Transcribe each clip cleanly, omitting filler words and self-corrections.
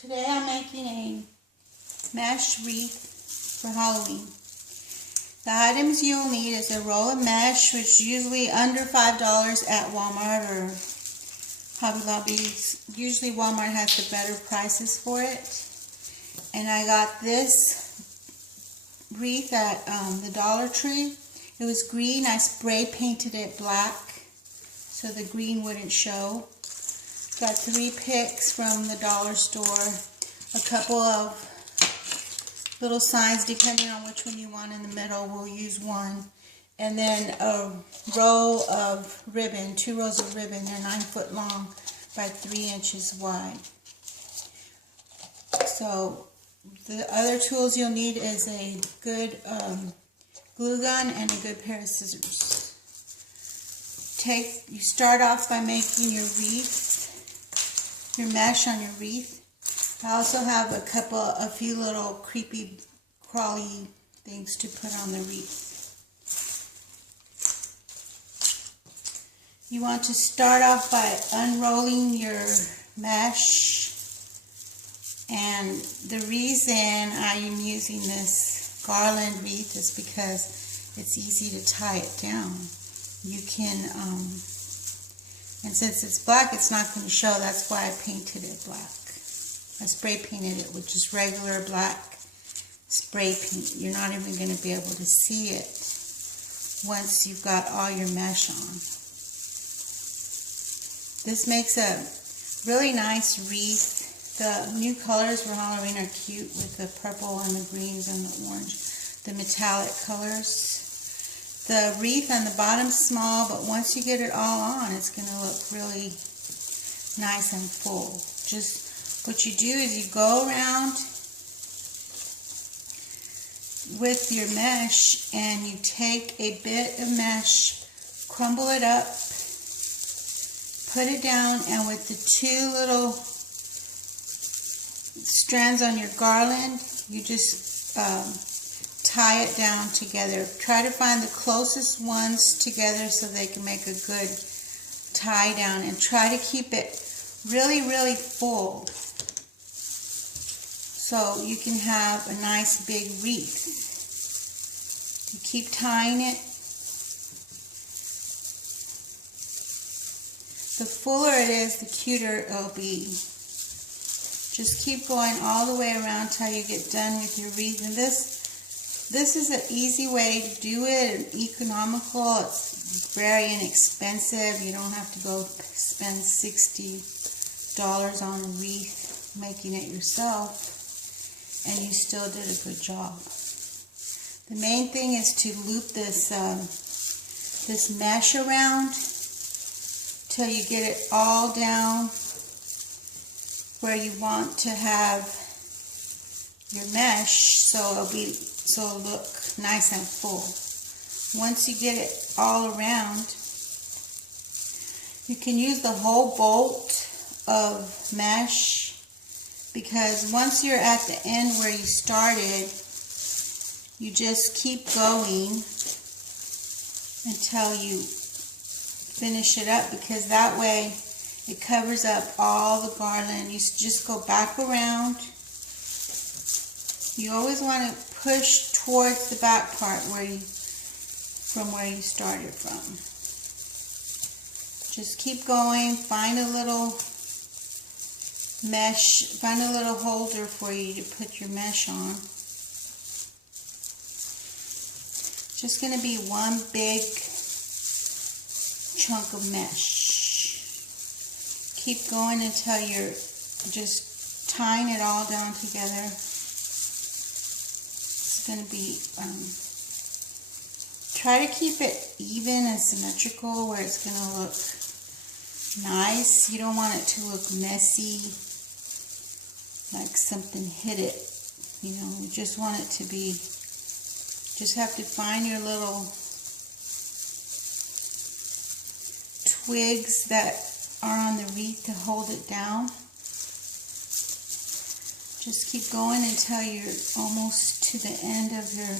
Today I'm making a mesh wreath for Halloween. The items you'll need is a roll of mesh, which is usually under $5 at Walmart or Hobby Lobby. Usually Walmart has the better prices for it. And I got this wreath at the Dollar Tree. It was green. I spray painted it black so the green wouldn't show. Got 3 picks from the dollar store, a couple of little signs depending on which one you want in the middle. We'll use one. And then a row of ribbon, 2 rows of ribbon. They're 9 foot long by 3 inches wide. So the other tools you'll need is a good glue gun and a good pair of scissors. You start off by making your wreath, your mesh on your wreath. I also have a few little creepy, crawly things to put on the wreath. You want to start off by unrolling your mesh, and the reason I am using this garland wreath is because it's easy to tie it down. You can, and since it's black, it's not going to show. That's why I painted it black. I spray painted it with just regular black spray paint. You're not even going to be able to see it once you've got all your mesh on. This makes a really nice wreath. The new colors for Halloween are cute with the purple and the greens and the orange, the metallic colors. The wreath on the bottom's small, but once you get it all on, it's going to look really nice and full. Just what you do is you go around with your mesh and you take a bit of mesh, crumble it up, put it down, and with the 2 little strands on your garland, you just tie it down together. Try to find the closest ones together so they can make a good tie down, and try to keep it really, really full so you can have a nice big wreath. You keep tying it. The fuller it is, the cuter it'll be. Just keep going all the way around till you get done with your wreath. And this is an easy way to do it, and economical. It's very inexpensive. You don't have to go spend $60 on a wreath making it yourself, and you still did a good job. The main thing is to loop this this mesh around till you get it all down where you want to have your mesh, so it'll look nice and full. Once you get it all around, you can use the whole bolt of mesh, because once you're at the end where you started, you just keep going until you finish it up, because that way it covers up all the garland. You just go back around. You always want to push towards the back part from where you started from. Just keep going. Find a little mesh, find a little holder for you to put your mesh on. It's just going to be one big chunk of mesh. Keep going until you're just tying it all down together. It's going to be, try to keep it even and symmetrical where it's going to look nice. You don't want it to look messy, like something hit it. You know, you just want it to be, just have to find your little twigs that are on the wreath to hold it down. Just keep going until you're almost to the end of your,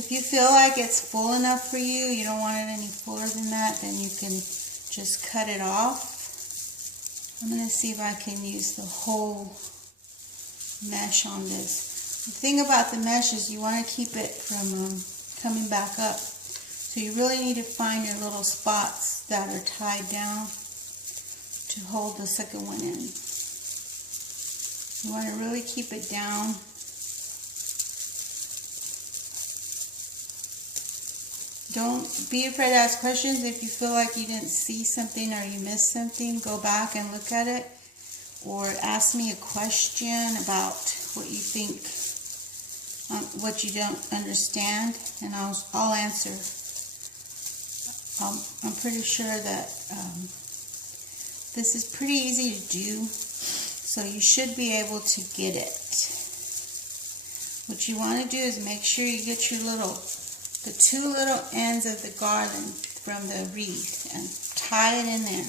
if you feel like it's full enough for you, you don't want it any fuller than that, then you can just cut it off. I'm going to see if I can use the whole mesh on this. The thing about the mesh is you want to keep it from coming back up. So you really need to find your little spots that are tied down to hold the second one in. You want to really keep it down. Don't be afraid to ask questions. If you feel like you didn't see something or you missed something, go back and look at it. Or ask me a question about what you think, what you don't understand, and I'll answer. I'm pretty sure that this is pretty easy to do, so you should be able to get it. What you want to do is make sure you get your the two little ends of the garland from the wreath and tie it in there.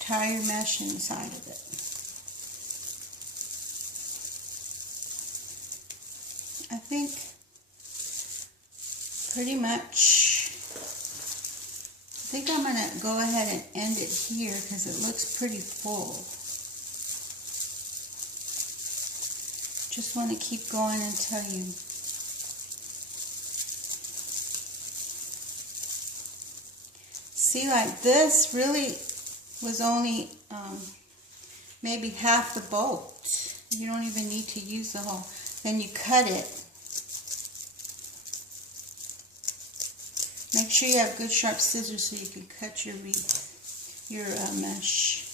Tie your mesh inside of it. I think pretty much, I think I'm going to go ahead and end it here because it looks pretty full. Just want to keep going until you see, like this really was only maybe half the bolt. You don't even need to use the whole. Then you cut it. Make sure you have good sharp scissors so you can cut your wreath, your mesh,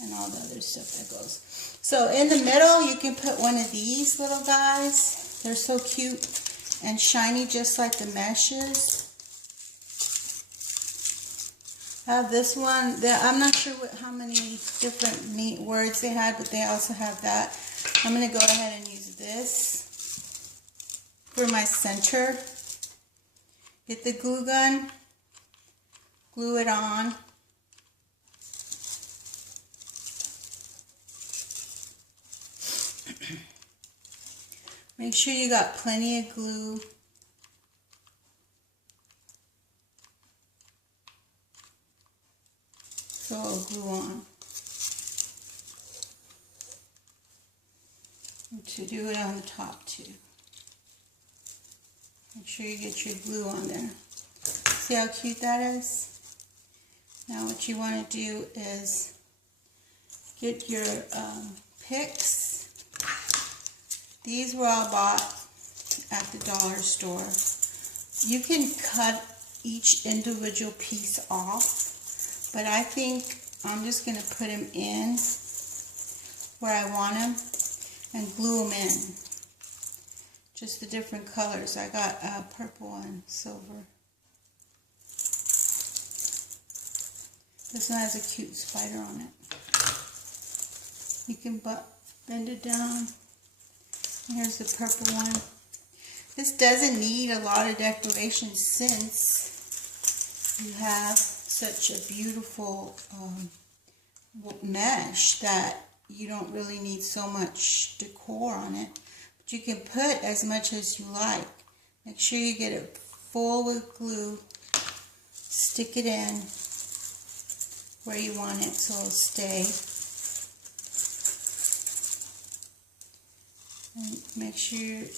and all the other stuff that goes. So in the middle, you can put one of these little guys. They're so cute and shiny, just like the meshes. I have this one. I'm not sure how many different neat words they had, but they also have that. I'm going to go ahead and use this for my center. Get the glue gun, glue it on. Make sure you got plenty of glue. So I'll glue on. And to do it on the top too. Make sure you get your glue on there. See how cute that is? Now what you want to do is get your picks. These were all bought at the dollar store. You can cut each individual piece off, but I think I'm just going to put them in where I want them and glue them in. Just the different colors. I got purple and silver. This one has a cute spider on it. You can bend it down. Here's the purple one. This doesn't need a lot of decoration since you have such a beautiful mesh that you don't really need so much decor on it. But you can put as much as you like. Make sure you get it full with glue. Stick it in where you want it so it'll stay. And make sure you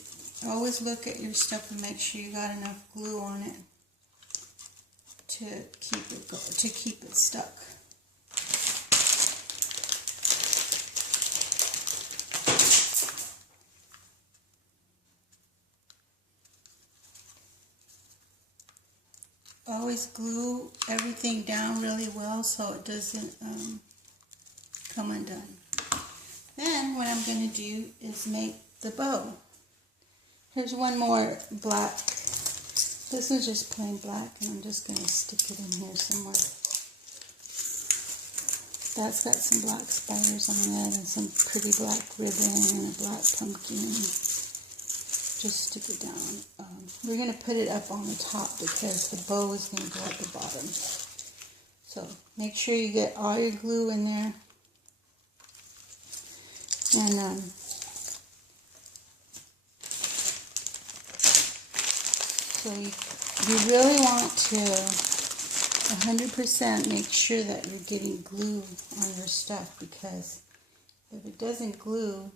always look at your stuff and make sure you got enough glue on it to keep it stuck. Always glue everything down really well so it doesn't come undone. Then what I'm going to do is make the bow. Here's one more black. This is just plain black, and I'm just going to stick it in here somewhere. That's got some black spiders on it and some pretty black ribbon and a black pumpkin. Just stick it down. We're going to put it up on the top because the bow is going to go at the bottom. So make sure you get all your glue in there. And so you really want to 100% make sure that you're getting glue on your stuff, because if it doesn't glue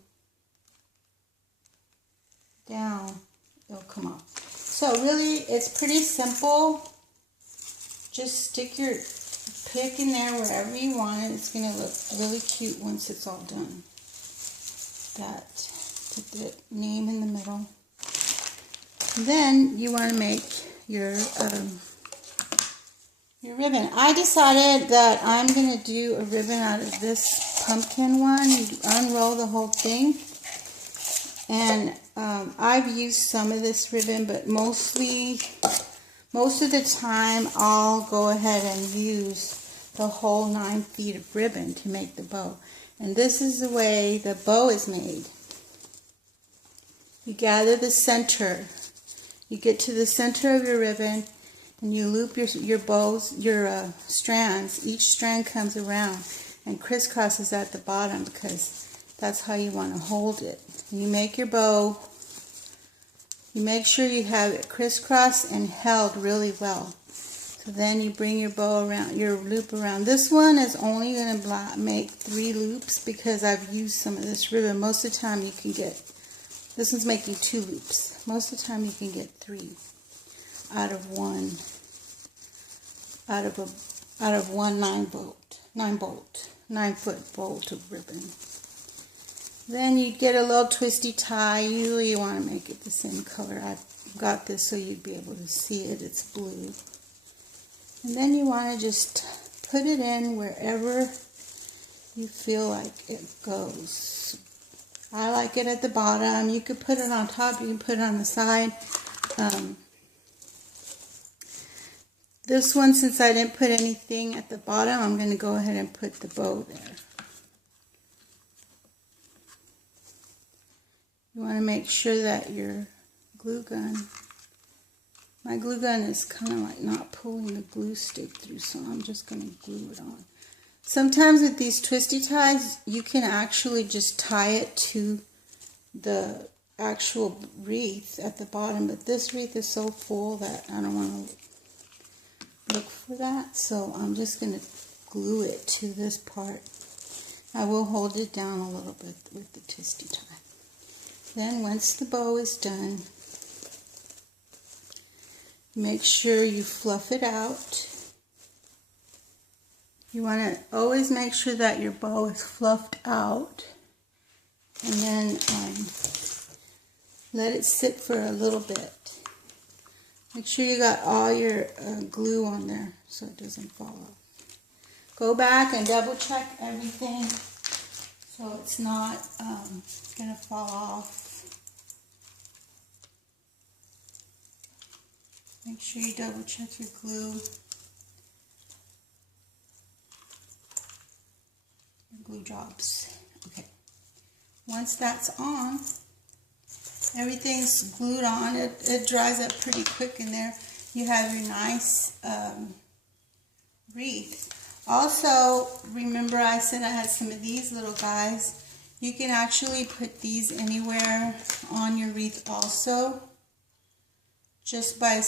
down, it'll come off. So really, it's pretty simple. Just stick your pick in there wherever you want it. It's going to look really cute once it's all done. Put the name in the middle. And then you want to make your ribbon. I decided that I'm going to do a ribbon out of this pumpkin one. You unroll the whole thing. And I've used some of this ribbon, but most of the time I'll go ahead and use the whole 9 feet of ribbon to make the bow. And this is the way the bow is made. You gather the center. You get to the center of your ribbon and you loop your bows, your strands. Each strand comes around and crisscrosses at the bottom, because that's how you want to hold it. You make your bow. You make sure you have it crisscrossed and held really well. So then you bring your bow around, your loop around. This one is only going to make 3 loops because I've used some of this ribbon. Most of the time you can get, this one's making 2 loops. Most of the time you can get 3 out of one 9-foot bolt of ribbon. Then you get a little twisty tie. Usually you want to make it the same color. I've got this so you'd be able to see it. It's blue. And then you want to just put it in wherever you feel like it goes. I like it at the bottom. You could put it on top. You can put it on the side. This one, since I didn't put anything at the bottom, I'm going to go ahead and put the bow there. You want to make sure that your glue gun, my glue gun is kind of like not pulling the glue stick through, so I'm just going to glue it on. Sometimes with these twisty ties, you can actually just tie it to the actual wreath at the bottom, but this wreath is so full that I don't want to look for that, so I'm just going to glue it to this part. I will hold it down a little bit with the twisty tie. Then once the bow is done, make sure you fluff it out. You want to always make sure that your bow is fluffed out, and then let it sit for a little bit. Make sure you got all your glue on there so it doesn't fall off. Go back and double check everything so it's not going to fall off. Make sure you double check your glue. Your glue drops. Okay. Once that's on, everything's glued on. It dries up pretty quick in there. You have your nice wreath. Also, remember I said I had some of these little guys. You can actually put these anywhere on your wreath also, just by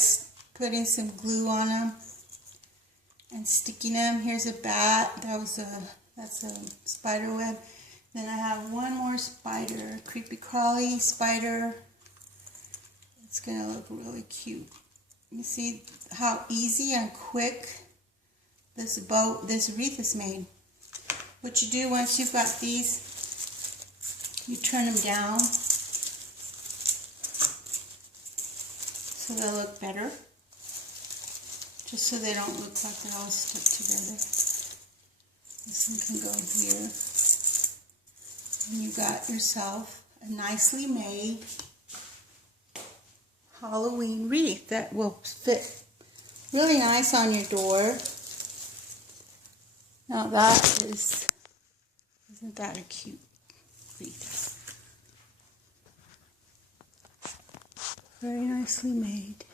putting some glue on them and sticking them. Here's a bat. That's a spider web. Then I have one more spider, creepy crawly spider. It's gonna look really cute. You see how easy and quick this wreath is made. What you do once you've got these, you turn them down so they'll look better, just so they don't look like they're all stuck together. This one can go here. And you got yourself a nicely made Halloween wreath that will fit really nice on your door. Now isn't that a cute wreath? Very nicely made.